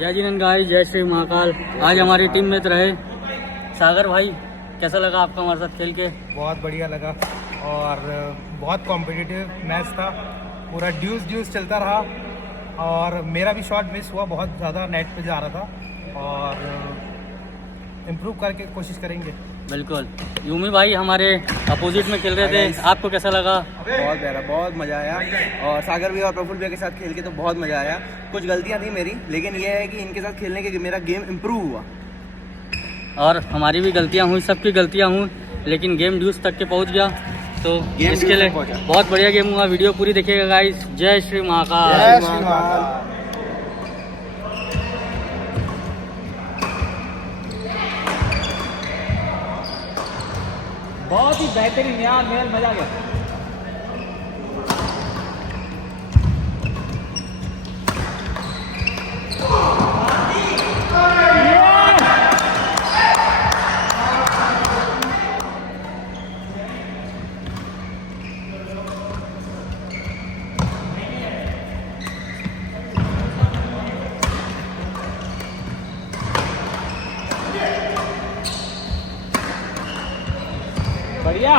जय जिनेन्द्र गाइस, जय श्री महाकाल। आज हमारी टीम में रहे सागर भाई, कैसा लगा आपका हमारे साथ खेल के? बहुत बढ़िया लगा और बहुत कॉम्पिटिटिव मैच था। पूरा ड्यूस चलता रहा और मेरा भी शॉट मिस हुआ, बहुत ज़्यादा नेट पे जा रहा था और इम्प्रूव करके कोशिश करेंगे। बिल्कुल। यूमी भाई हमारे अपोजिट में खेल रहे थे, आपको कैसा लगा? बहुत प्यारा, बहुत मज़ा आया और सागर भी और प्रफुल भैया के साथ खेल के तो बहुत मज़ा आया। कुछ गलतियां थी मेरी, लेकिन ये है कि इनके साथ खेलने के मेरा गेम इम्प्रूव हुआ। और हमारी भी गलतियां हुई, सबकी गलतियां हुई, लेकिन गेम ड्यूस तक के पहुंच गया। तो इसके लिए बहुत बढ़िया गेम हुआ। वीडियो पूरी देखिएगा गाइस। जय श्री महाकाल। जय श्री महाकाल। बहुत ही बेहतरीन, यार मेरा मजा आ गया। बढ़िया।